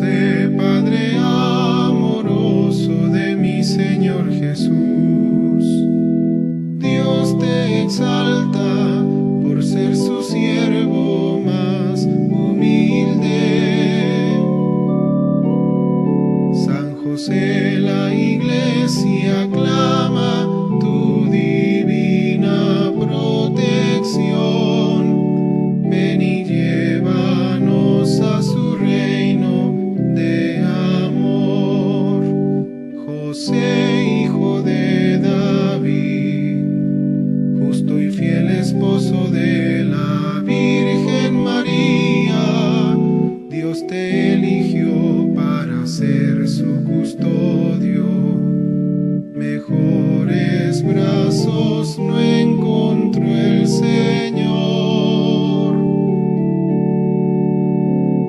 José, Padre amoroso de mi Señor Jesús, Dios te exalta por ser su siervo más humilde. San José, la Iglesia aclama tu divina protección. Ven y llévanos a su reino de amor. José, hijo de David, justo y fiel esposo de la Virgen María, Dios te eligió para ser su custodio. Mejores brazos no encontró el Señor.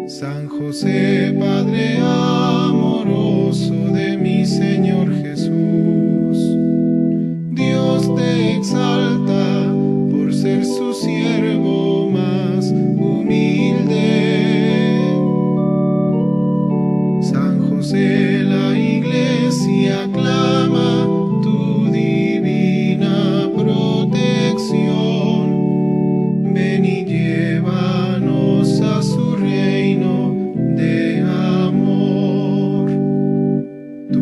San José, Padre amoroso de mi Señor Jesús, Dios te exalta por ser su siervo más humilde. San José, la Iglesia aclama tu divina protección. Ven y llévanos a su reino de amor. Tu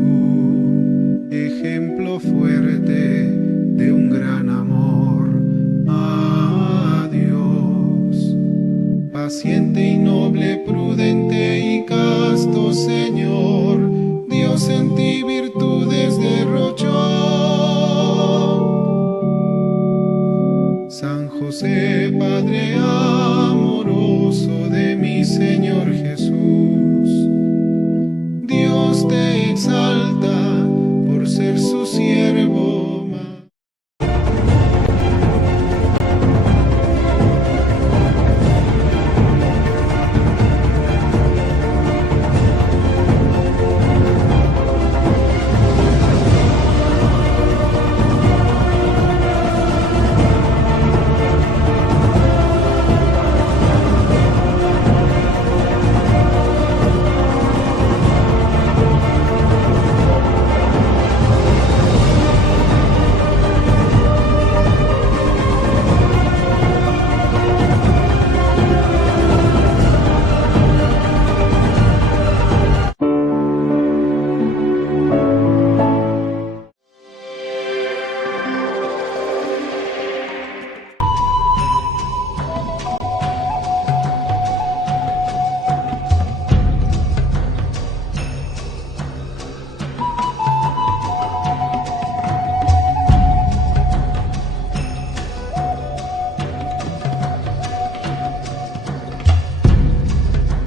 ejemplo fuerte de un gran amor a Dios, paciente y noble, prudente y casto Señor, Dios en ti virtudes derrochó. San José, Padre amoroso de mi Señor Jesús, Dios te exalta por ser su siervo más.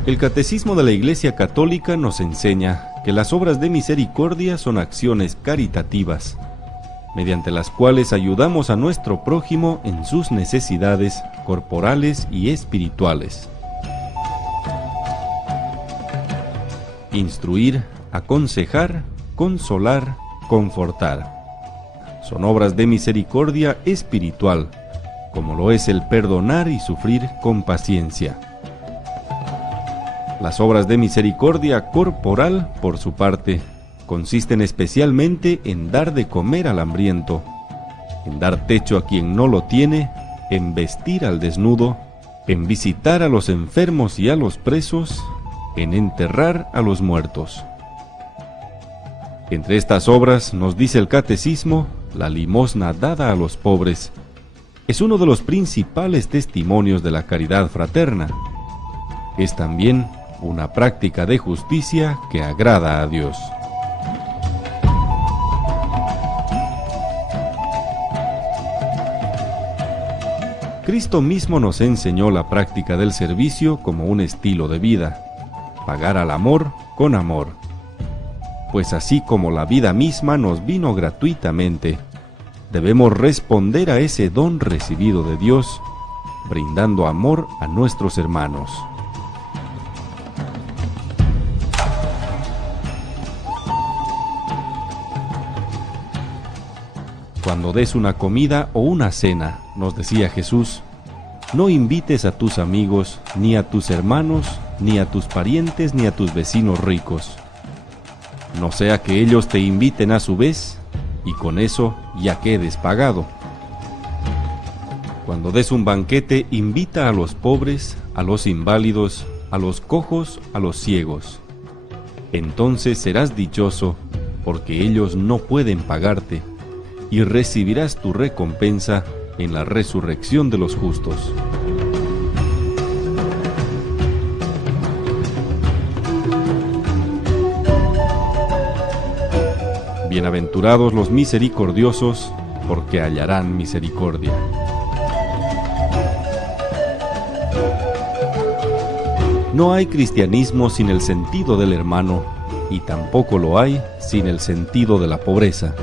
El Catecismo de la Iglesia Católica nos enseña que las obras de misericordia son acciones caritativas, mediante las cuales ayudamos a nuestro prójimo en sus necesidades corporales y espirituales. Instruir, aconsejar, consolar, confortar. Son obras de misericordia espiritual, como lo es el perdonar y sufrir con paciencia. Las obras de misericordia corporal, por su parte, consisten especialmente en dar de comer al hambriento, en dar techo a quien no lo tiene, en vestir al desnudo, en visitar a los enfermos y a los presos, en enterrar a los muertos. Entre estas obras, nos dice el Catecismo, la limosna dada a los pobres es uno de los principales testimonios de la caridad fraterna. Es también una práctica de justicia que agrada a Dios. Cristo mismo nos enseñó la práctica del servicio como un estilo de vida, pagar al amor con amor. Pues así como la vida misma nos vino gratuitamente, debemos responder a ese don recibido de Dios, brindando amor a nuestros hermanos. Cuando des una comida o una cena, nos decía Jesús, no invites a tus amigos, ni a tus hermanos, ni a tus parientes, ni a tus vecinos ricos. No sea que ellos te inviten a su vez, y con eso ya quedes pagado. Cuando des un banquete, invita a los pobres, a los inválidos, a los cojos, a los ciegos. Entonces serás dichoso, porque ellos no pueden pagarte, y recibirás tu recompensa en la resurrección de los justos. Bienaventurados los misericordiosos, porque hallarán misericordia. No hay cristianismo sin el sentido del hermano, y tampoco lo hay sin el sentido de la pobreza.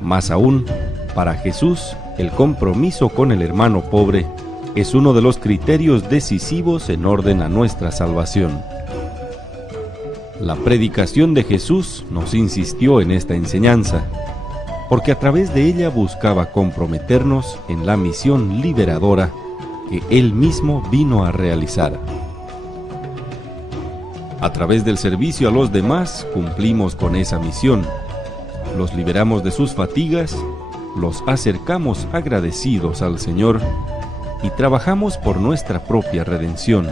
Más aún, para Jesús, el compromiso con el hermano pobre es uno de los criterios decisivos en orden a nuestra salvación. La predicación de Jesús nos insistió en esta enseñanza, porque a través de ella buscaba comprometernos en la misión liberadora que Él mismo vino a realizar. A través del servicio a los demás cumplimos con esa misión. Los liberamos de sus fatigas, los acercamos agradecidos al Señor y trabajamos por nuestra propia redención.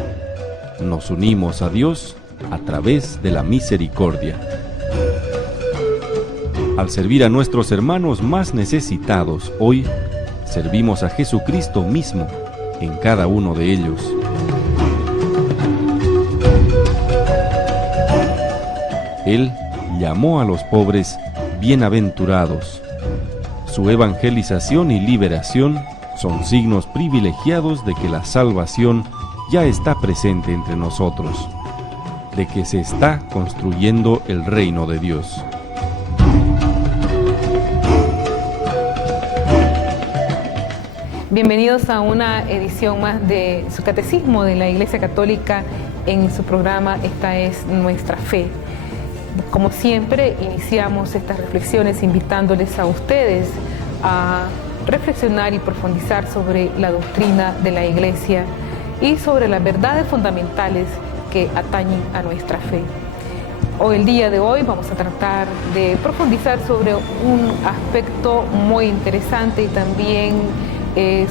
Nos unimos a Dios a través de la misericordia. Al servir a nuestros hermanos más necesitados hoy, servimos a Jesucristo mismo en cada uno de ellos. Él llamó a los pobres bienaventurados. Su evangelización y liberación son signos privilegiados de que la salvación ya está presente entre nosotros, de que se está construyendo el reino de Dios. Bienvenidos a una edición más de su Catecismo de la Iglesia Católica en su programa Esta es Nuestra Fe. Como siempre, iniciamos estas reflexiones invitándoles a ustedes a reflexionar y profundizar sobre la doctrina de la Iglesia y sobre las verdades fundamentales que atañen a nuestra fe. Hoy, el día de hoy, vamos a tratar de profundizar sobre un aspecto muy interesante y también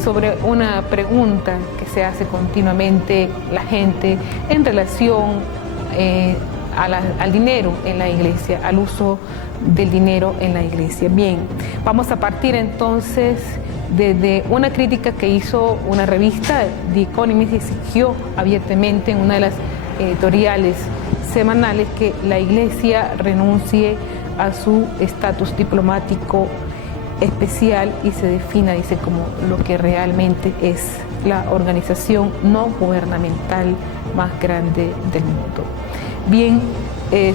sobre una pregunta que se hace continuamente la gente en relación al dinero en la iglesia, al uso del dinero en la iglesia. Bien, vamos a partir entonces de una crítica que hizo una revista, The Economist, y exigió abiertamente en una de las editoriales semanales que la iglesia renuncie a su estatus diplomático especial y se defina, dice, como lo que realmente es la organización no gubernamental más grande del mundo. Bien,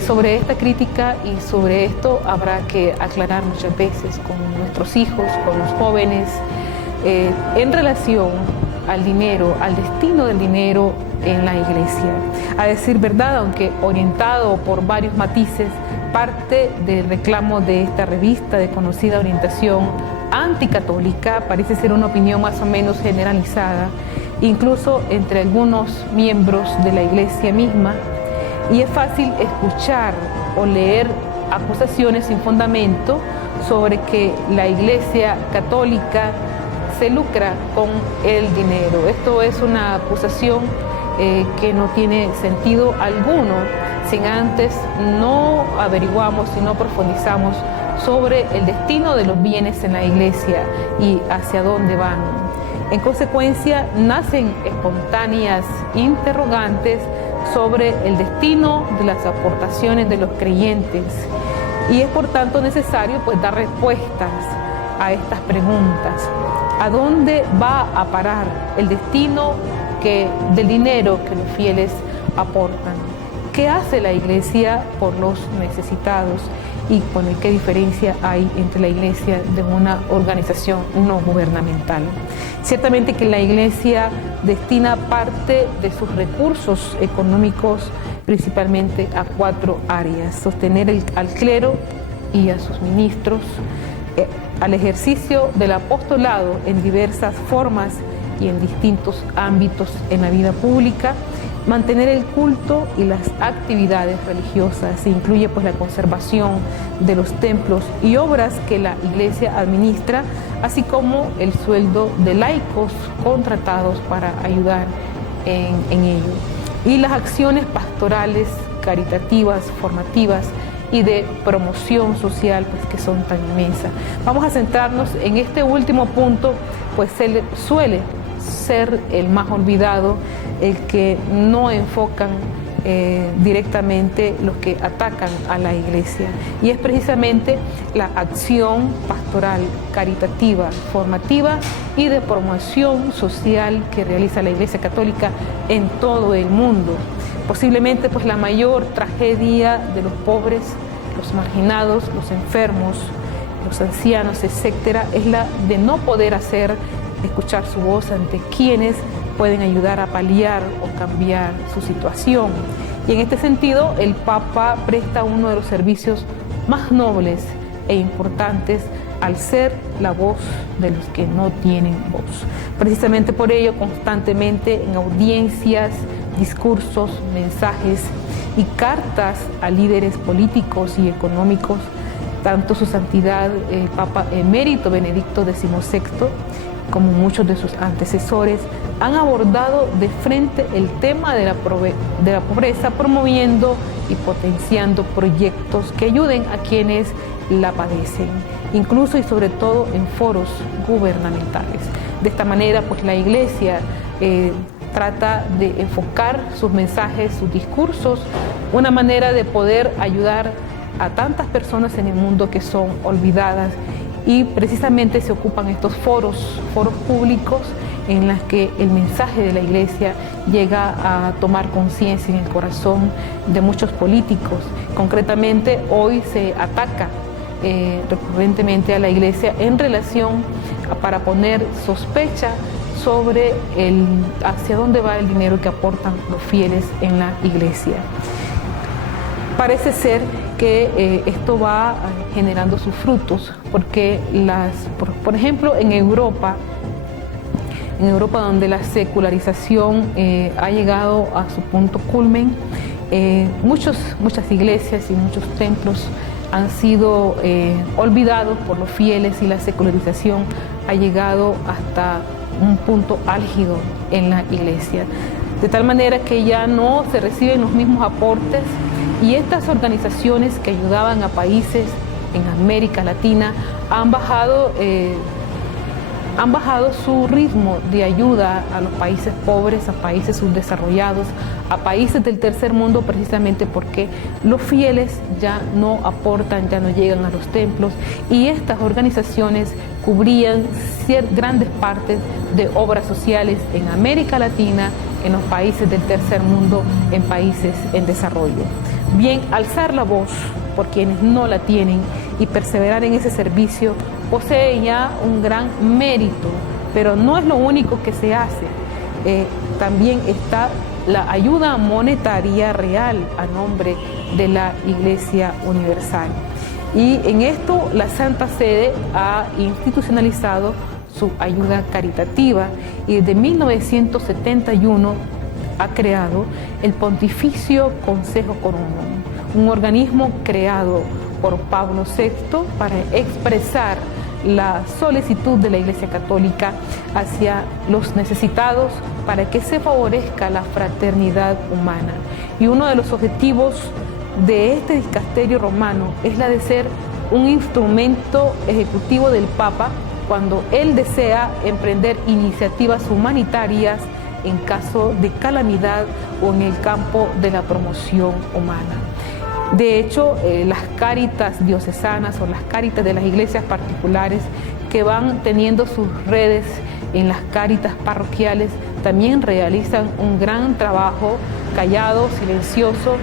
sobre esta crítica y sobre esto habrá que aclarar muchas veces con nuestros hijos, con los jóvenes, en relación al dinero, al destino del dinero en la iglesia. A decir verdad, aunque orientado por varios matices, parte del reclamo de esta revista de conocida orientación anticatólica parece ser una opinión más o menos generalizada, incluso entre algunos miembros de la iglesia misma, y es fácil escuchar o leer acusaciones sin fundamento sobre que la iglesia católica se lucra con el dinero. Esto es una acusación que no tiene sentido alguno sin antes no averiguamos y no profundizamos sobre el destino de los bienes en la iglesia y hacia dónde van. En consecuencia, nacen espontáneas interrogantes sobre el destino de las aportaciones de los creyentes y es por tanto necesario dar respuestas a estas preguntas. ¿A dónde va a parar el destino del dinero que los fieles aportan? ¿Qué hace la iglesia por los necesitados? Y ¿qué diferencia hay entre la iglesia de una organización no gubernamental? Ciertamente que la iglesia destina parte de sus recursos económicos principalmente a 4 áreas: sostener al clero y a sus ministros, al ejercicio del apostolado en diversas formas y en distintos ámbitos en la vida pública, mantener el culto y las actividades religiosas. Se incluye pues la conservación de los templos y obras que la Iglesia administra, así como el sueldo de laicos contratados para ayudar en ello. Y las acciones pastorales, caritativas, formativas y de promoción social, pues que son tan inmensas. Vamos a centrarnos en este último punto, pues él suele ser el más olvidado, el que no enfocan directamente los que atacan a la Iglesia, y es precisamente la acción pastoral, caritativa, formativa y de promoción social que realiza la Iglesia Católica en todo el mundo. Posiblemente pues la mayor tragedia de los pobres, los marginados, los enfermos, los ancianos, etcétera, es la de no poder escuchar su voz ante quienes pueden ayudar a paliar o cambiar su situación. Y en este sentido, el Papa presta uno de los servicios más nobles e importantes al ser la voz de los que no tienen voz. Precisamente por ello, constantemente en audiencias, discursos, mensajes y cartas a líderes políticos y económicos, tanto su santidad el Papa Emérito Benedicto XVI como muchos de sus antecesores han abordado de frente el tema de la pobreza, promoviendo y potenciando proyectos que ayuden a quienes la padecen, incluso y sobre todo en foros gubernamentales. De esta manera, pues la Iglesia trata de enfocar sus mensajes, sus discursos, una manera de poder ayudar a tantas personas en el mundo que son olvidadas, y precisamente se ocupan estos foros públicos en los que el mensaje de la Iglesia llega a tomar conciencia en el corazón de muchos políticos. Concretamente, hoy se ataca recurrentemente a la Iglesia en relación para poner sospecha sobre hacia dónde va el dinero que aportan los fieles en la Iglesia. Parece ser que esto va generando sus frutos, porque por ejemplo en Europa donde la secularización ha llegado a su punto culmen, muchas iglesias y muchos templos han sido olvidados por los fieles, y la secularización ha llegado hasta un punto álgido en la Iglesia, de tal manera que ya no se reciben los mismos aportes, y estas organizaciones que ayudaban a países en América Latina han bajado su ritmo de ayuda a los países pobres, a países subdesarrollados, a países del tercer mundo, precisamente porque los fieles ya no aportan, ya no llegan a los templos, y estas organizaciones cubrían grandes partes de obras sociales en América Latina, en los países del tercer mundo, en países en desarrollo. Bien, alzar la voz por quienes no la tienen y perseverar en ese servicio posee ya un gran mérito, pero no es lo único que se hace. También está la ayuda monetaria real a nombre de la Iglesia Universal. Y en esto la Santa Sede ha institucionalizado su ayuda caritativa, y desde 1971 ha creado el Pontificio Consejo Corum, un organismo creado por Pablo VI para expresar la solicitud de la Iglesia Católica hacia los necesitados para que se favorezca la fraternidad humana. Y uno de los objetivos de este dicasterio romano es la de ser un instrumento ejecutivo del Papa cuando él desea emprender iniciativas humanitarias en caso de calamidad o en el campo de la promoción humana. De hecho, las cáritas diocesanas o las cáritas de las iglesias particulares que van teniendo sus redes en las cáritas parroquiales también realizan un gran trabajo callado, silencioso,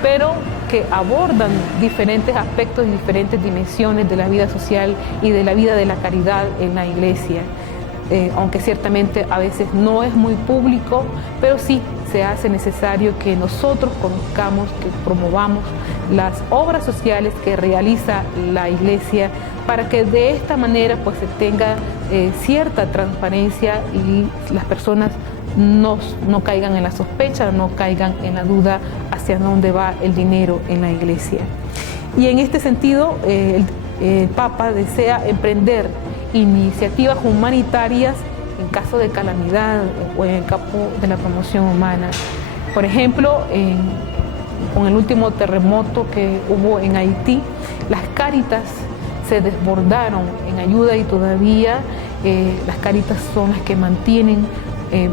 pero que abordan diferentes aspectos y diferentes dimensiones de la vida social y de la vida de la caridad en la Iglesia. aunque ciertamente a veces no es muy público, pero sí se hace necesario que nosotros conozcamos, que promovamos las obras sociales que realiza la Iglesia, para que de esta manera pues se tenga cierta transparencia y las personas no caigan en la sospecha, no caigan en la duda hacia dónde va el dinero en la Iglesia. Y en este sentido, el Papa desea emprender iniciativas humanitarias en caso de calamidad o en el campo de la promoción humana. Por ejemplo, con el último terremoto que hubo en Haití, las Cáritas se desbordaron en ayuda y todavía las Cáritas son las que mantienen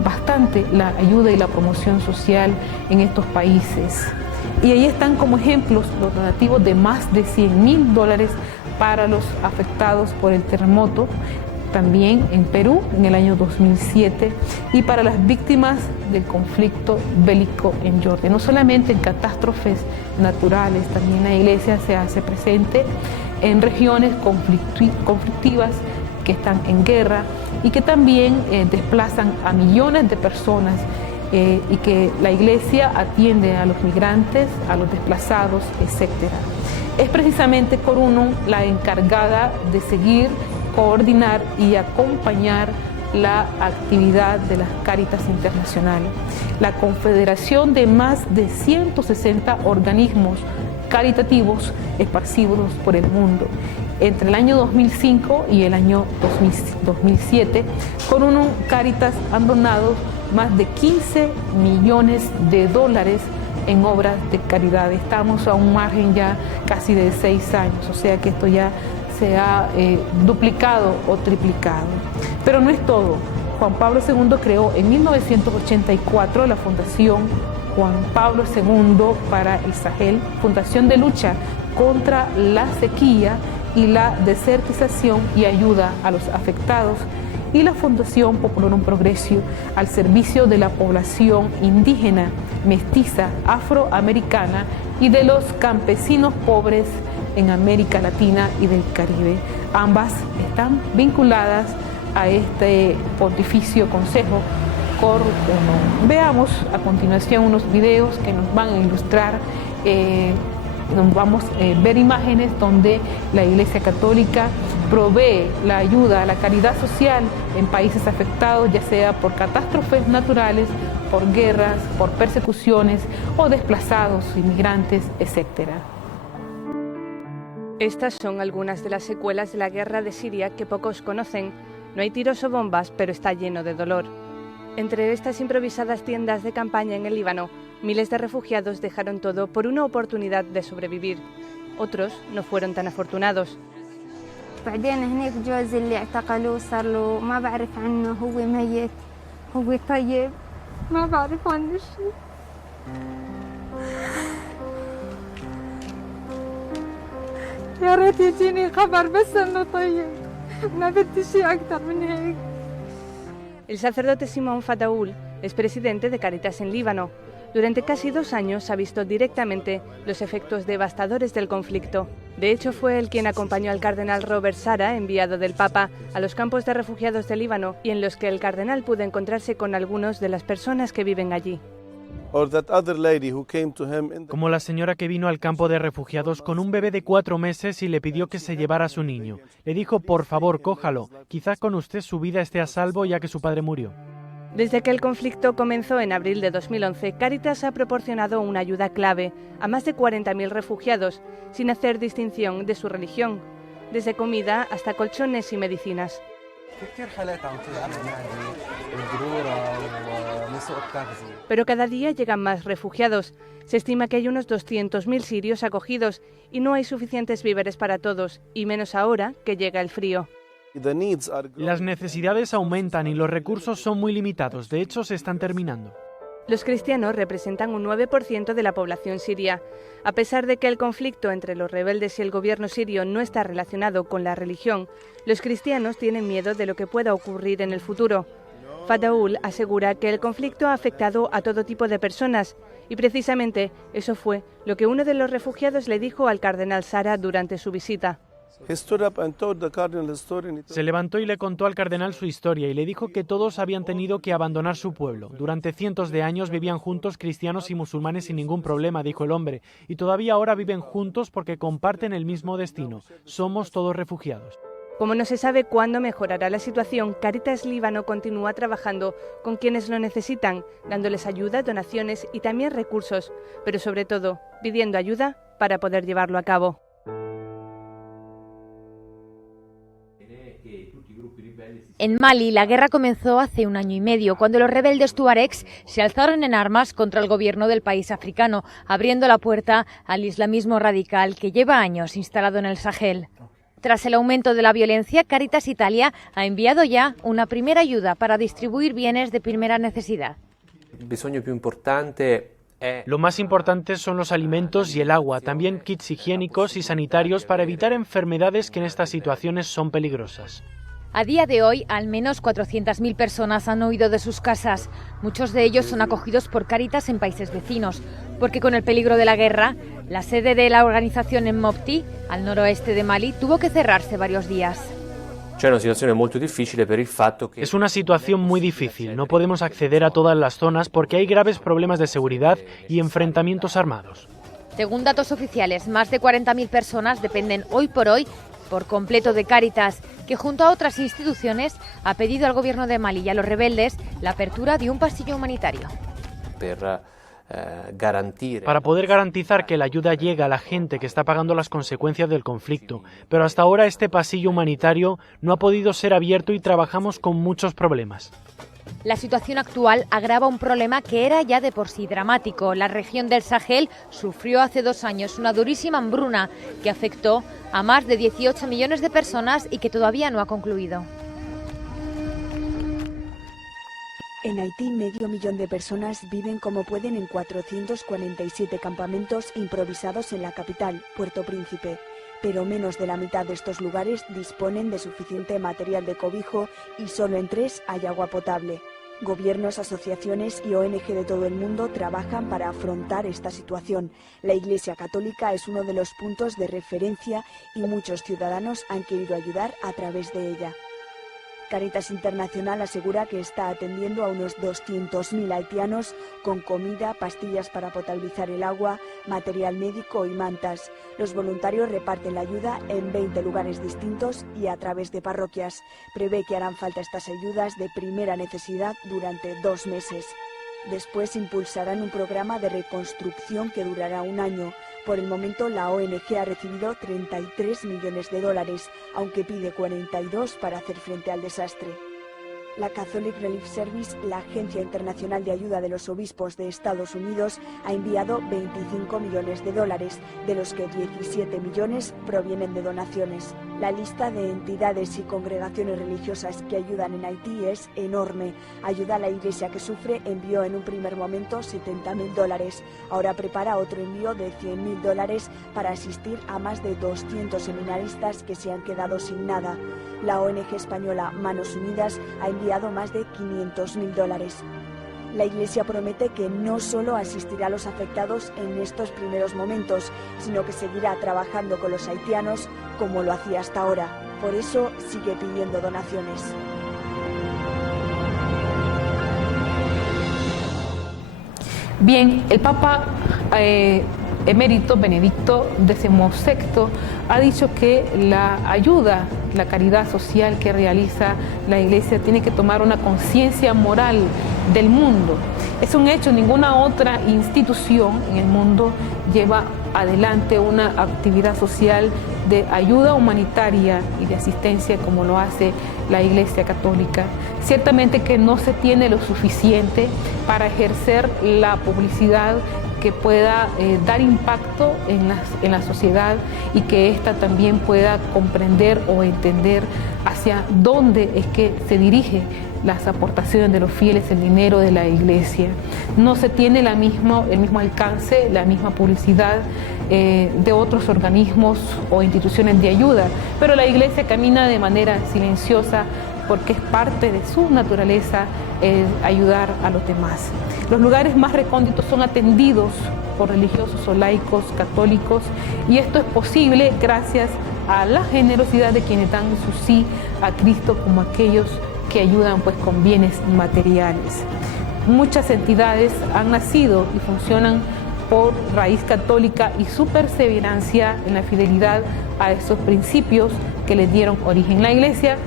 bastante la ayuda y la promoción social en estos países. Y ahí están como ejemplos los donativos de más de $100.000 para los afectados por el terremoto, también en Perú en el año 2007, y para las víctimas del conflicto bélico en Georgia. No solamente en catástrofes naturales, también la Iglesia se hace presente en regiones conflictivas que están en guerra y que también desplazan a millones de personas, y que la Iglesia atiende a los migrantes, a los desplazados, etc. Es precisamente Corunum la encargada de seguir, coordinar y acompañar la actividad de las Cáritas Internacionales, la confederación de más de 160 organismos caritativos esparcidos por el mundo. Entre el año 2005 y el año 2007, Corunum Cáritas han donado más de $15 millones en obras de caridad. Estamos a un margen ya casi de 6 años, o sea que esto ya se ha duplicado o triplicado. Pero no es todo. Juan Pablo II creó en 1984 la Fundación Juan Pablo II para el Sahel, fundación de lucha contra la sequía y la desertización y ayuda a los afectados, y la Fundación Populorum Progressio al servicio de la población indígena, mestiza, afroamericana y de los campesinos pobres en América Latina y del Caribe. Ambas están vinculadas a este Pontificio Consejo Corunum. Veamos a continuación unos videos que nos van a ilustrar. Nos vamos a ver imágenes donde la Iglesia Católica provee la ayuda, la caridad social en países afectados, ya sea por catástrofes naturales, por guerras, por persecuciones o desplazados, inmigrantes, etc. Estas son algunas de las secuelas de la guerra de Siria que pocos conocen. No hay tiros o bombas, pero está lleno de dolor. Entre estas improvisadas tiendas de campaña en el Líbano, miles de refugiados dejaron todo por una oportunidad de sobrevivir. Otros no fueron tan afortunados. بعدين هناك جوزي اللي اعتقلوه صار له ما بعرف عنه هو ميت هو طيب ما بعرف عنه شيء يا ريت يجيني خبر بس انه طيب ما بدي شيء اكثر من هيك. El sacerdote Simón Fataoul es presidente de Cáritas en Líbano. Durante casi 2 años ha visto directamente los efectos devastadores del conflicto. De hecho, fue él quien acompañó al cardenal Robert Sarah, enviado del Papa, a los campos de refugiados de Líbano, y en los que el cardenal pudo encontrarse con algunos de las personas que viven allí. Como la señora que vino al campo de refugiados con un bebé de 4 meses y le pidió que se llevara a su niño. Le dijo, por favor, cójalo, quizá con usted su vida esté a salvo ya que su padre murió. Desde que el conflicto comenzó en abril de 2011, Cáritas ha proporcionado una ayuda clave a más de 40.000 refugiados, sin hacer distinción de su religión, desde comida hasta colchones y medicinas. Pero cada día llegan más refugiados. Se estima que hay unos 200.000 sirios acogidos y no hay suficientes víveres para todos, y menos ahora que llega el frío. Las necesidades aumentan y los recursos son muy limitados, de hecho se están terminando. Los cristianos representan un 9% de la población siria. A pesar de que el conflicto entre los rebeldes y el gobierno sirio no está relacionado con la religión, los cristianos tienen miedo de lo que pueda ocurrir en el futuro. Fataoul asegura que el conflicto ha afectado a todo tipo de personas y precisamente eso fue lo que uno de los refugiados le dijo al cardenal Sarah durante su visita. Se levantó y le contó al cardenal su historia y le dijo que todos habían tenido que abandonar su pueblo. Durante cientos de años vivían juntos cristianos y musulmanes sin ningún problema, dijo el hombre, y todavía ahora viven juntos porque comparten el mismo destino. Somos todos refugiados. Como no se sabe cuándo mejorará la situación, Cáritas Líbano continúa trabajando con quienes lo necesitan, dándoles ayuda, donaciones y también recursos, pero sobre todo pidiendo ayuda para poder llevarlo a cabo. En Mali, la guerra comenzó hace 1 año y medio, cuando los rebeldes tuaregs se alzaron en armas contra el gobierno del país africano, abriendo la puerta al islamismo radical que lleva años instalado en el Sahel. Tras el aumento de la violencia, Cáritas Italia ha enviado ya una primera ayuda para distribuir bienes de primera necesidad. Lo más importante son los alimentos y el agua, también kits higiénicos y sanitarios para evitar enfermedades que en estas situaciones son peligrosas. A día de hoy, al menos 400.000 personas han huido de sus casas. Muchos de ellos son acogidos por Cáritas en países vecinos, porque con el peligro de la guerra, la sede de la organización en Mopti, al noroeste de Mali, tuvo que cerrarse varios días. Es una situación muy difícil. No podemos acceder a todas las zonas porque hay graves problemas de seguridad y enfrentamientos armados. Según datos oficiales, más de 40.000 personas dependen hoy por completo de Cáritas, que junto a otras instituciones ha pedido al gobierno de Mali y a los rebeldes la apertura de un pasillo humanitario. Para poder garantizar que la ayuda llegue a la gente que está pagando las consecuencias del conflicto, pero hasta ahora este pasillo humanitario no ha podido ser abierto y trabajamos con muchos problemas. La situación actual agrava un problema que era ya de por sí dramático. La región del Sahel sufrió hace 2 años una durísima hambruna que afectó a más de 18 millones de personas y que todavía no ha concluido. En Haití, 500.000 de personas viven como pueden en 447 campamentos improvisados en la capital, Puerto Príncipe. Pero menos de la mitad de estos lugares disponen de suficiente material de cobijo y solo en 3 hay agua potable. Gobiernos, asociaciones y ONG de todo el mundo trabajan para afrontar esta situación. La Iglesia Católica es uno de los puntos de referencia y muchos ciudadanos han querido ayudar a través de ella. Cáritas Internacional asegura que está atendiendo a unos 200.000 haitianos con comida, pastillas para potabilizar el agua, material médico y mantas. Los voluntarios reparten la ayuda en 20 lugares distintos y a través de parroquias. Prevé que harán falta estas ayudas de primera necesidad durante 2 meses. Después impulsarán un programa de reconstrucción que durará 1 año. Por el momento, la ONG ha recibido $33 millones, aunque pide 42 para hacer frente al desastre. La Catholic Relief Service, la agencia internacional de ayuda de los obispos de Estados Unidos, ha enviado $25 millones, de los que 17 millones provienen de donaciones. La lista de entidades y congregaciones religiosas que ayudan en Haití es enorme. Ayuda a la Iglesia que sufre envió en un primer momento $70.000. Ahora prepara otro envío de $100.000 para asistir a más de 200 seminaristas que se han quedado sin nada. La ONG española Manos Unidas ha enviado más de $500.000. La Iglesia promete que no solo asistirá a los afectados en estos primeros momentos, sino que seguirá trabajando con los haitianos como lo hacía hasta ahora. Por eso sigue pidiendo donaciones. Bien, el Papa emérito Benedicto XVI ha dicho que la ayuda, la caridad social que realiza la Iglesia tiene que tomar una conciencia moral del mundo. Es un hecho, ninguna otra institución en el mundo lleva adelante una actividad social de ayuda humanitaria y de asistencia como lo hace la Iglesia Católica. Ciertamente que no se tiene lo suficiente para ejercer la publicidad que pueda dar impacto en la sociedad y que ésta también pueda comprender o entender hacia dónde es que se dirige las aportaciones de los fieles, el dinero de la Iglesia. No se tiene el mismo alcance, la misma publicidad de otros organismos o instituciones de ayuda, pero la Iglesia camina de manera silenciosa porque es parte de su naturaleza ayudar a los demás. Los lugares más recónditos son atendidos por religiosos o laicos católicos y esto es posible gracias a la generosidad de quienes dan su sí a Cristo, como aquellos que ayudan pues con bienes materiales. Muchas entidades han nacido y funcionan por raíz católica y su perseverancia en la fidelidad a esos principios que les dieron origen. La Iglesia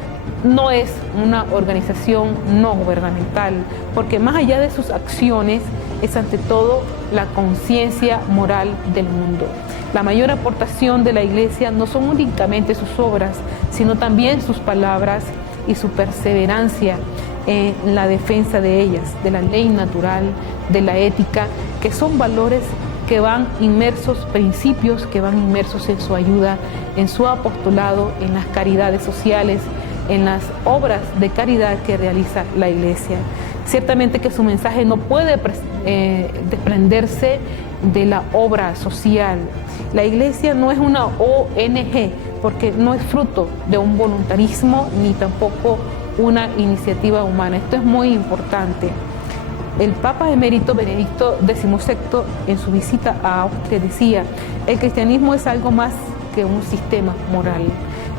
no es una organización no gubernamental, porque más allá de sus acciones es ante todo la conciencia moral del mundo. La mayor aportación de la Iglesia no son únicamente sus obras, sino también sus palabras y su perseverancia en la defensa de ellas, de la ley natural, de la ética, que son valores que van inmersos, principios que van inmersos en su ayuda, en su apostolado, en las caridades sociales, en las obras de caridad que realiza la Iglesia. Ciertamente que su mensaje no puede desprenderse de la obra social. La Iglesia no es una ONG, porque no es fruto de un voluntarismo ni tampoco una iniciativa humana. Esto es muy importante. El Papa emérito Benedicto XVI, en su visita a Austria, decía: el cristianismo es algo más que un sistema moral.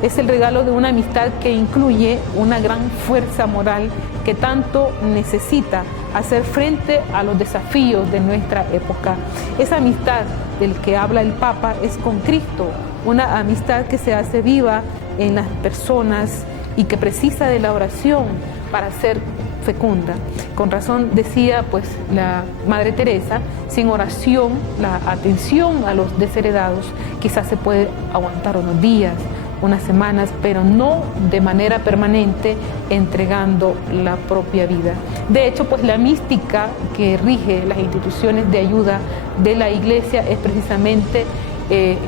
Es el regalo de una amistad que incluye una gran fuerza moral que tanto necesita hacer frente a los desafíos de nuestra época. Esa amistad del que habla el Papa es con Cristo, una amistad que se hace viva en las personas y que precisa de la oración para ser fecunda. Con razón decía pues la Madre Teresa, sin oración, la atención a los desheredados quizás se puede aguantar unos días, unas semanas, pero no de manera permanente entregando la propia vida. De hecho, pues la mística que rige las instituciones de ayuda de la Iglesia es precisamente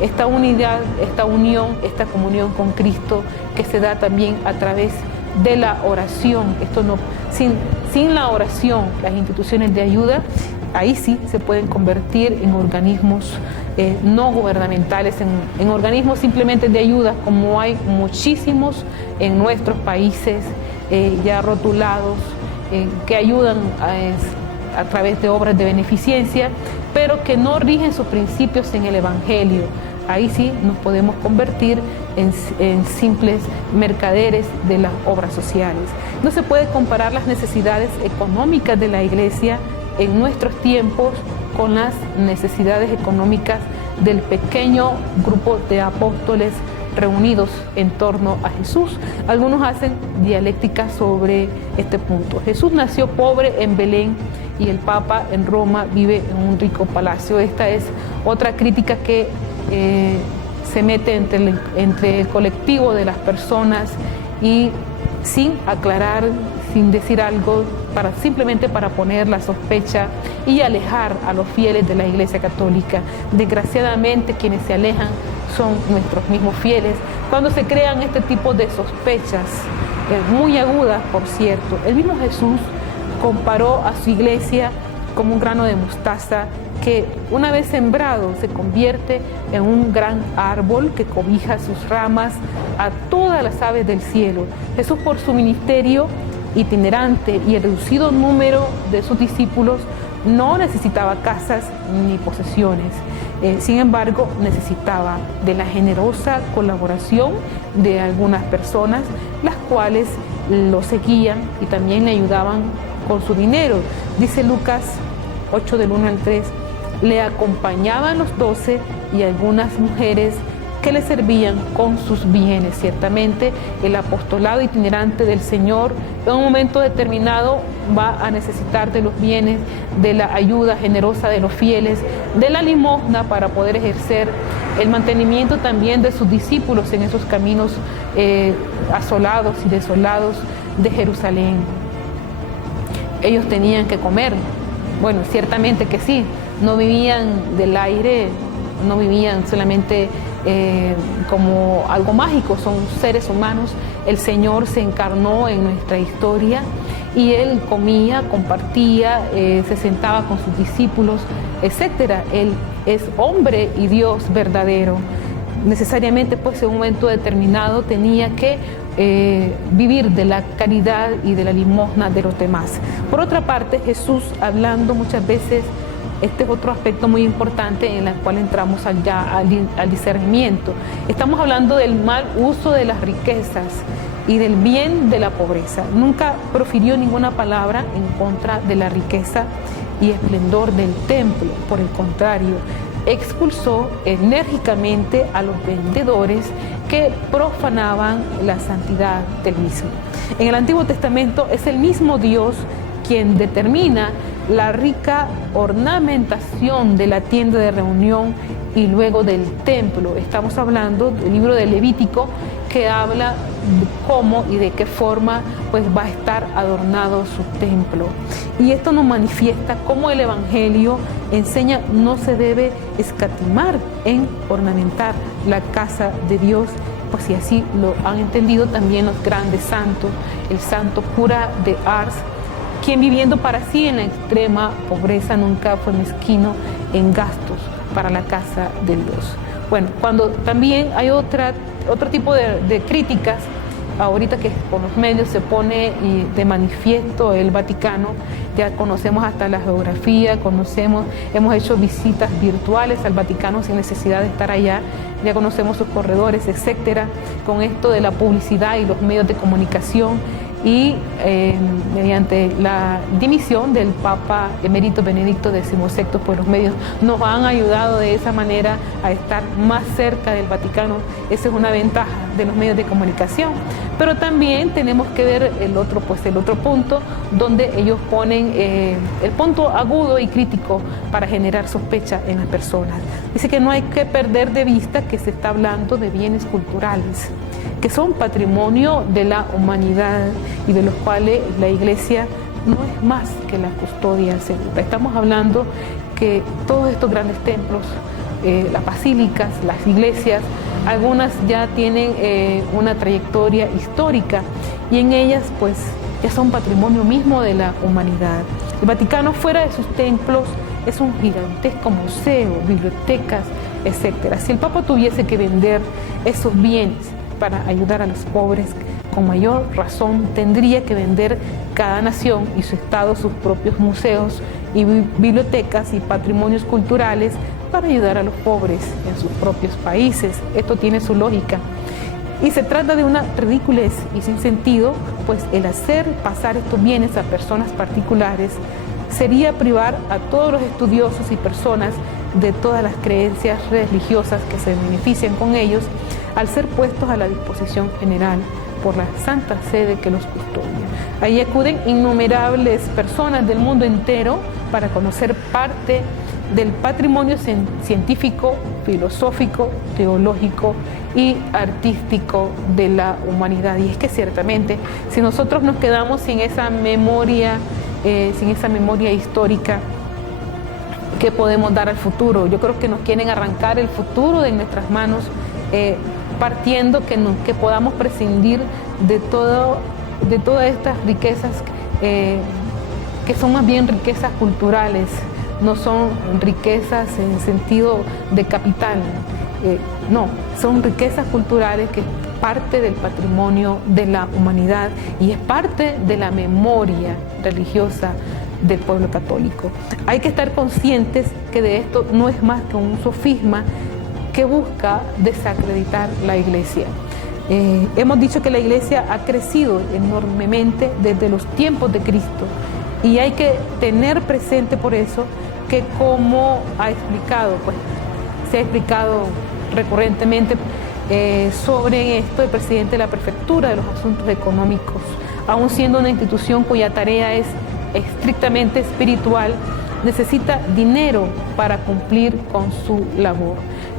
esta unidad, esta unión, esta comunión con Cristo, que se da también a través de la oración. Esto no, sin la oración, las instituciones de ayuda, ahí sí se pueden convertir en organismos no gubernamentales, en organismos simplemente de ayuda, como hay muchísimos en nuestros países ya rotulados, que ayudan a través de obras de beneficencia, pero que no rigen sus principios en el Evangelio. Ahí sí nos podemos convertir en simples mercaderes de las obras sociales. No se puede comparar las necesidades económicas de la Iglesia en nuestros tiempos con las necesidades económicas del pequeño grupo de apóstoles reunidos en torno a Jesús. Algunos hacen dialéctica sobre este punto. Jesús nació pobre en Belén y el Papa en Roma vive en un rico palacio. Esta es otra crítica que se mete entre el colectivo de las personas y sin aclarar, sin decir algo, simplemente para poner la sospecha y alejar a los fieles de la Iglesia Católica. Desgraciadamente, quienes se alejan son nuestros mismos fieles. Cuando se crean este tipo de sospechas, muy agudas, por cierto, el mismo Jesús comparó a su Iglesia como un grano de mostaza que una vez sembrado se convierte en un gran árbol que cobija sus ramas a todas las aves del cielo. Jesús, por su ministerio itinerante y el reducido número de sus discípulos, no necesitaba casas ni posesiones. Sin embargo, necesitaba de la generosa colaboración de algunas personas, las cuales lo seguían y también le ayudaban con su dinero. Dice Lucas 8 del 1 al 3, le acompañaban los 12 y algunas mujeres que le servían con sus bienes. Ciertamente el apostolado itinerante del Señor en un momento determinado va a necesitar de los bienes, de la ayuda generosa de los fieles, de la limosna para poder ejercer el mantenimiento también de sus discípulos en esos caminos asolados y desolados de Jerusalén. Ellos tenían que comer. Bueno, ciertamente que sí, no vivían del aire, no vivían solamente como algo mágico, son seres humanos. El Señor se encarnó en nuestra historia y Él comía, compartía, se sentaba con sus discípulos, etc. Él es hombre y Dios verdadero. Necesariamente, pues, en un momento determinado tenía que vivir de la caridad y de la limosna de los demás. Por otra parte, Jesús, hablando muchas veces este es otro aspecto muy importante en el cual entramos al discernimiento. Estamos hablando del mal uso de las riquezas y del bien de la pobreza. Nunca profirió ninguna palabra en contra de la riqueza y esplendor del templo. Por el contrario, expulsó enérgicamente a los vendedores que profanaban la santidad del mismo. En el Antiguo Testamento es el mismo Dios quien determina la rica ornamentación de la tienda de reunión y luego del templo. Estamos hablando del libro de Levítico, que habla de cómo y de qué forma pues va a estar adornado su templo. Y esto nos manifiesta cómo el Evangelio enseña no se debe escatimar en ornamentar la casa de Dios, pues si así lo han entendido también los grandes santos, el santo cura de Ars, quien viviendo para sí en la extrema pobreza nunca fue mezquino en gastos para la casa de Dios. Bueno, cuando también hay otro tipo de críticas, ahorita que por los medios se pone de manifiesto el Vaticano, ya conocemos hasta la geografía, hemos hecho visitas virtuales al Vaticano sin necesidad de estar allá, ya conocemos sus corredores, etcétera, con esto de la publicidad y los medios de comunicación. Y mediante la dimisión del Papa Emérito Benedicto XVI, pues los medios nos han ayudado de esa manera a estar más cerca del Vaticano. Esa es una ventaja de los medios de comunicación. Pero también tenemos que ver el otro punto, donde ellos ponen el punto agudo y crítico para generar sospecha en las personas. Dice que no hay que perder de vista que se está hablando de bienes culturales, que son patrimonio de la humanidad y de los cuales la Iglesia no es más que la custodia segura. Estamos hablando que todos estos grandes templos, las basílicas, las iglesias, algunas ya tienen una trayectoria histórica y en ellas pues ya son patrimonio mismo de la humanidad. El Vaticano fuera de sus templos es un gigantesco museo, bibliotecas, etc. Si el Papa tuviese que vender esos bienes para ayudar a los pobres, con mayor razón tendría que vender cada nación y su estado sus propios museos y bibliotecas y patrimonios culturales para ayudar a los pobres en sus propios países. Esto tiene su lógica. Y se trata de una ridiculez y sin sentido, pues el hacer pasar estos bienes a personas particulares sería privar a todos los estudiosos y personas de todas las creencias religiosas que se benefician con ellos al ser puestos a la disposición general por la Santa Sede que los custodia. Ahí acuden innumerables personas del mundo entero para conocer parte del patrimonio científico, filosófico, teológico y artístico de la humanidad. Y es que ciertamente, si nosotros nos quedamos sin esa memoria histórica, ¿qué podemos dar al futuro? Yo creo que nos quieren arrancar el futuro de nuestras manos, partiendo que podamos prescindir de todas estas riquezas que son más bien riquezas culturales, no son riquezas en sentido de capital, no, son riquezas culturales que es parte del patrimonio de la humanidad y es parte de la memoria religiosa del pueblo católico. Hay que estar conscientes que de esto no es más que un sofisma que busca desacreditar la Iglesia. Hemos dicho que la Iglesia ha crecido enormemente desde los tiempos de Cristo y hay que tener presente por eso que como se ha explicado recurrentemente sobre esto el presidente de la Prefectura de los Asuntos Económicos, aun siendo una institución cuya tarea es estrictamente espiritual, necesita dinero para cumplir con su labor.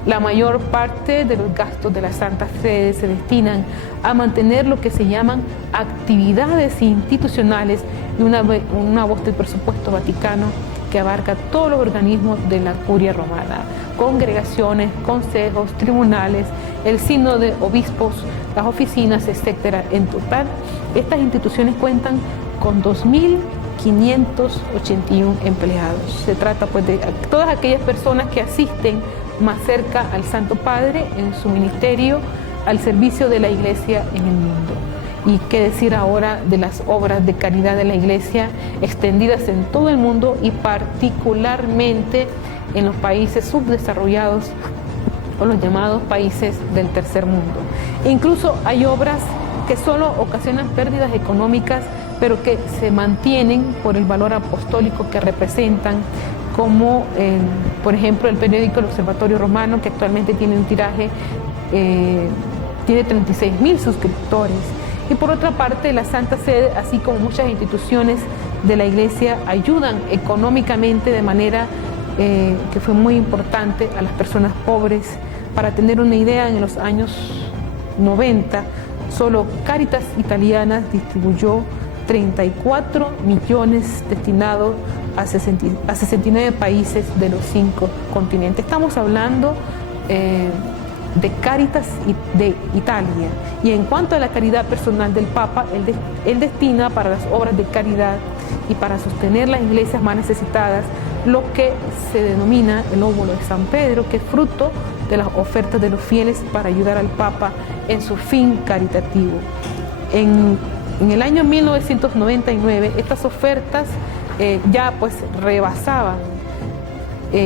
La mayor parte de los gastos de la Santa Sede se destinan a mantener lo que se llaman actividades institucionales y una voz del presupuesto vaticano que abarca todos los organismos de la Curia Romana, congregaciones, consejos, tribunales, el sínodo de obispos, las oficinas, etc. En total, estas instituciones cuentan con 2.581 empleados. Se trata pues de todas aquellas personas que asisten más cerca al Santo Padre en su ministerio al servicio de la Iglesia en el mundo. Y qué decir ahora de las obras de caridad de la Iglesia extendidas en todo el mundo y particularmente en los países subdesarrollados o los llamados países del tercer mundo. Incluso hay obras que solo ocasionan pérdidas económicas, pero que se mantienen por el valor apostólico que representan, como por ejemplo el periódico El Observatorio Romano, que actualmente tiene un tiraje, tiene 36.000 suscriptores. Y por otra parte, la Santa Sede, así como muchas instituciones de la Iglesia, ayudan económicamente de manera que fue muy importante a las personas pobres. Para tener una idea, en los años 90, solo Cáritas Italiana distribuyó 34 millones destinados a 69 países de los 5 continentes. Estamos hablando de Cáritas de Italia. Y en cuanto a la caridad personal del Papa, él destina para las obras de caridad y para sostener las iglesias más necesitadas lo que se denomina el óvulo de San Pedro, que es fruto de las ofertas de los fieles para ayudar al Papa en su fin caritativo. En el año 1999 estas ofertas ya pues rebasaban,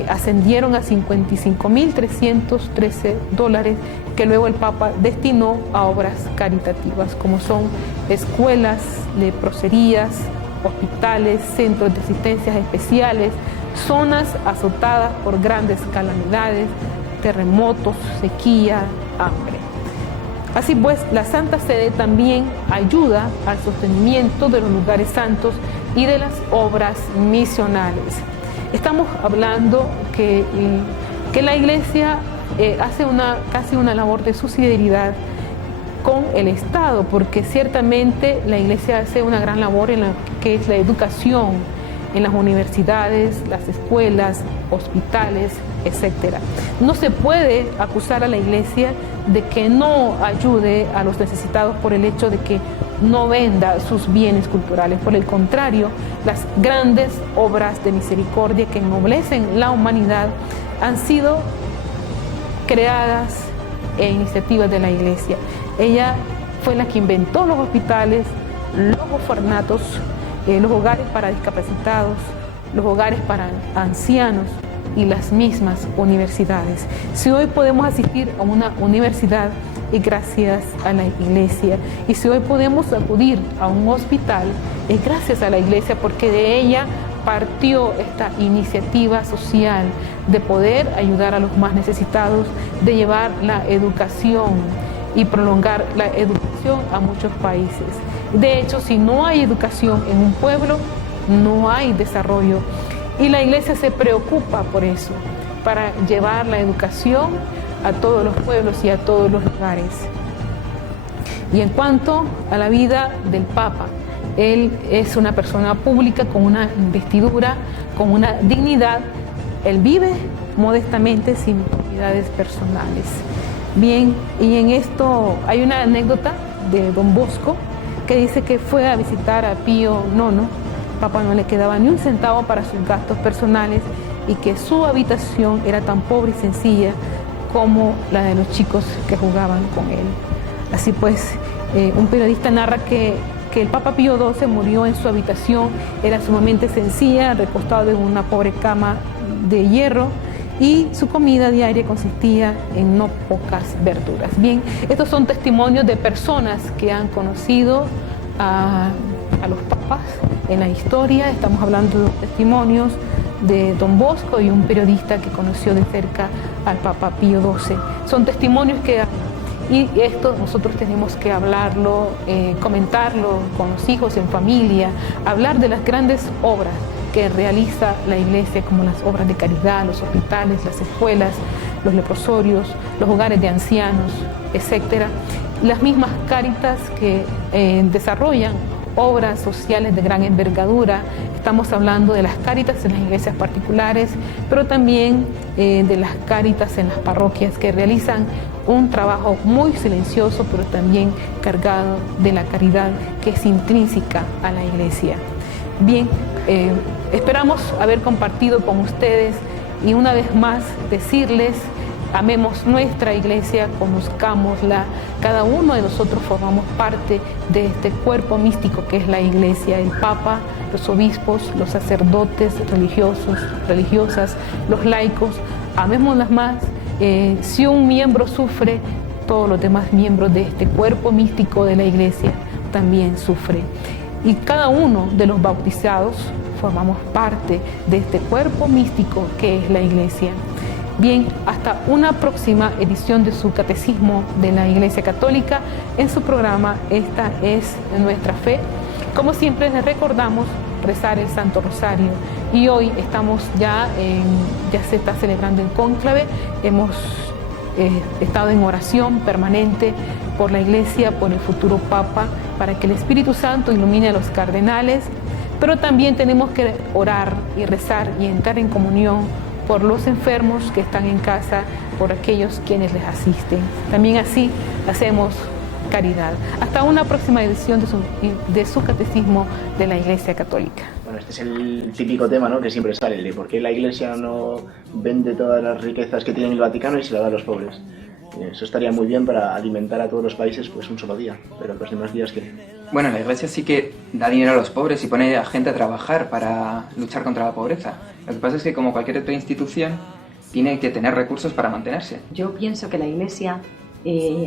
ascendieron a $55.313 que luego el Papa destinó a obras caritativas, como son escuelas, leproserías, hospitales, centros de asistencias especiales, zonas azotadas por grandes calamidades, terremotos, sequía, hambre. Así pues, la Santa Sede también ayuda al sostenimiento de los lugares santos y de las obras misionales. Estamos hablando que la Iglesia hace casi una labor de subsidiariedad con el Estado, porque ciertamente la Iglesia hace una gran labor en lo que es la educación, en las universidades, las escuelas, hospitales, etc. No se puede acusar a la Iglesia de que no ayude a los necesitados por el hecho de que no venda sus bienes culturales. Por el contrario, las grandes obras de misericordia que ennoblecen la humanidad han sido creadas e iniciativas de la Iglesia. Ella fue la que inventó los hospitales, los orfanatos, los hogares para discapacitados, los hogares para ancianos y las mismas universidades. Si hoy podemos asistir a una universidad, es gracias a la Iglesia. Y si hoy podemos acudir a un hospital, es gracias a la Iglesia, porque de ella partió esta iniciativa social de poder ayudar a los más necesitados, de llevar la educación y prolongar la educación a muchos países. De hecho, si no hay educación en un pueblo, no hay desarrollo. Y la Iglesia se preocupa por eso, para llevar la educación a todos los pueblos y a todos los lugares. Y en cuanto a la vida del Papa, él es una persona pública con una investidura, con una dignidad. Él vive modestamente, sin propiedades personales. Bien, y en esto hay una anécdota de Don Bosco, que dice que fue a visitar a Pío IX. Papa no le quedaba ni un centavo para sus gastos personales y que su habitación era tan pobre y sencilla como la de los chicos que jugaban con él. Así pues, un periodista narra que el Papa Pío XII murió en su habitación, era sumamente sencilla, recostado en una pobre cama de hierro, y su comida diaria consistía en no pocas verduras. Bien, estos son testimonios de personas que han conocido a los papas en la historia. Estamos hablando de testimonios de Don Bosco y un periodista que conoció de cerca al Papa Pío XII. Son testimonios y esto nosotros tenemos que hablarlo, comentarlo con los hijos, en familia, hablar de las grandes obras que realiza la Iglesia, como las obras de caridad, los hospitales, las escuelas, los leprosorios, los hogares de ancianos, etc. Las mismas Cáritas que desarrollan obras sociales de gran envergadura. Estamos hablando de las Cáritas en las iglesias particulares, pero también de las Cáritas en las parroquias, que realizan un trabajo muy silencioso, pero también cargado de la caridad que es intrínseca a la Iglesia. Bien, esperamos haber compartido con ustedes y una vez más decirles amemos nuestra iglesia, conozcámosla. Cada uno de nosotros formamos parte de este cuerpo místico que es la iglesia, el Papa, los obispos, los sacerdotes religiosos, religiosas, los laicos. Amémoslas más. Si un miembro sufre, todos los demás miembros de este cuerpo místico de la iglesia también sufren. Y cada uno de los bautizados formamos parte de este cuerpo místico que es la iglesia. Bien, hasta una próxima edición de su Catecismo de la Iglesia Católica en su programa Esta es nuestra fe. Como siempre les recordamos rezar el Santo Rosario y hoy estamos ya se está celebrando el cónclave. Hemos estado en oración permanente por la Iglesia, por el futuro Papa, para que el Espíritu Santo ilumine a los cardenales, pero también tenemos que orar y rezar y entrar en comunión por los enfermos que están en casa, por aquellos quienes les asisten. También así hacemos caridad. Hasta una próxima edición de su Catecismo de la Iglesia Católica. Bueno, este es el típico tema, ¿no?, que siempre sale, de por qué la Iglesia no vende todas las riquezas que tiene el Vaticano y se la da a los pobres. Eso estaría muy bien para alimentar a todos los países pues un solo día, pero los demás días ¿qué? Bueno, la Iglesia sí que da dinero a los pobres y pone a gente a trabajar para luchar contra la pobreza. Lo que pasa es que, como cualquier otra institución, tiene que tener recursos para mantenerse. Yo pienso que la Iglesia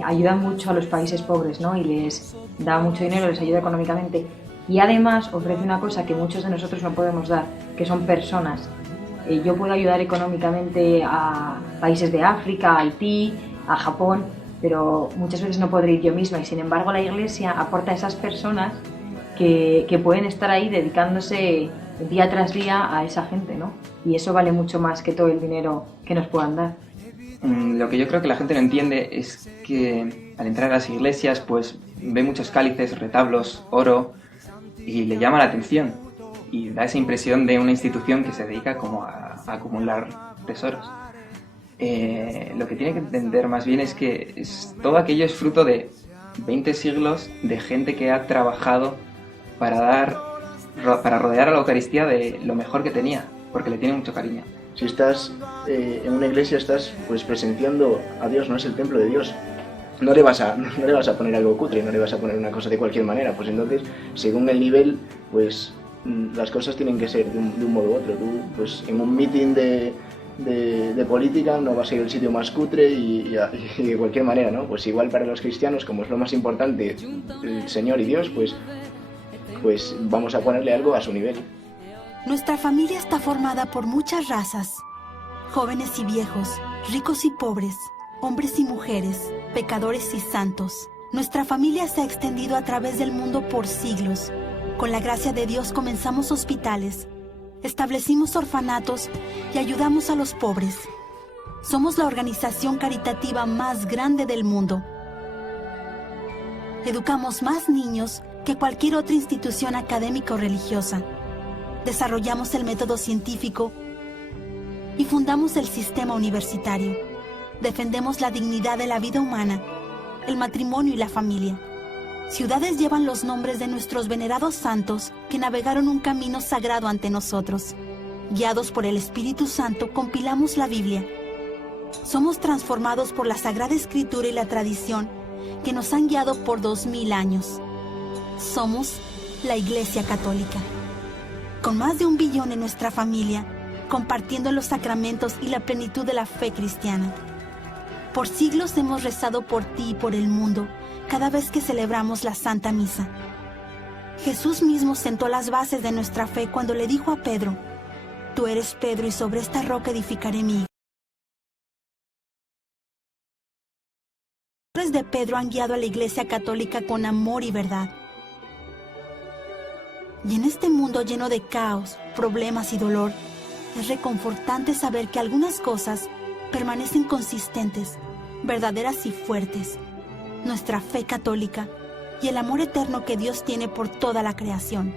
ayuda mucho a los países pobres, ¿no?, y les da mucho dinero, les ayuda económicamente, y además ofrece una cosa que muchos de nosotros no podemos dar, que son personas. Yo puedo ayudar económicamente a países de África, a Haití, a Japón, pero muchas veces no podré ir yo misma, y sin embargo la Iglesia aporta a esas personas que pueden estar ahí dedicándose día tras día a esa gente, ¿no? Y eso vale mucho más que todo el dinero que nos puedan dar. Lo que yo creo que la gente no entiende es que al entrar a las iglesias pues ve muchos cálices, retablos, oro, y le llama la atención y da esa impresión de una institución que se dedica como a acumular tesoros. Lo que tiene que entender más bien es que todo aquello es fruto de 20 siglos de gente que ha trabajado para rodear a la Eucaristía de lo mejor que tenía, porque le tiene mucho cariño. Si estás en una iglesia, estás pues presenciando a Dios, no es el templo de Dios. No le vas a poner algo cutre, no le vas a poner una cosa de cualquier manera. Pues entonces, según el nivel, pues las cosas tienen que ser de un modo u otro. Tú, pues en un meeting de política no vas a ir al sitio más cutre y de cualquier manera, ¿no? Pues igual para los cristianos, como es lo más importante, el Señor y Dios, pues vamos a ponerle algo a su nivel. Nuestra familia está formada por muchas razas, jóvenes y viejos, ricos y pobres, hombres y mujeres, pecadores y santos. Nuestra familia se ha extendido a través del mundo por siglos. Con la gracia de Dios comenzamos hospitales, establecimos orfanatos y ayudamos a los pobres. Somos la organización caritativa más grande del mundo. Educamos más niños que cualquier otra institución académica o religiosa. Desarrollamos el método científico y fundamos el sistema universitario. Defendemos la dignidad de la vida humana, el matrimonio y la familia. Ciudades llevan los nombres de nuestros venerados santos que navegaron un camino sagrado ante nosotros. Guiados por el Espíritu Santo, compilamos la Biblia. Somos transformados por la Sagrada Escritura y la tradición que nos han guiado por 2000 años. Somos la Iglesia Católica. Con más de 1 billón en nuestra familia, compartiendo los sacramentos y la plenitud de la fe cristiana. Por siglos hemos rezado por ti y por el mundo, cada vez que celebramos la Santa Misa. Jesús mismo sentó las bases de nuestra fe cuando le dijo a Pedro: tú eres Pedro y sobre esta roca edificaré mi iglesia. Los de Pedro han guiado a la Iglesia Católica con amor y verdad. Y en este mundo lleno de caos, problemas y dolor, es reconfortante saber que algunas cosas permanecen consistentes, verdaderas y fuertes. Nuestra fe católica y el amor eterno que Dios tiene por toda la creación.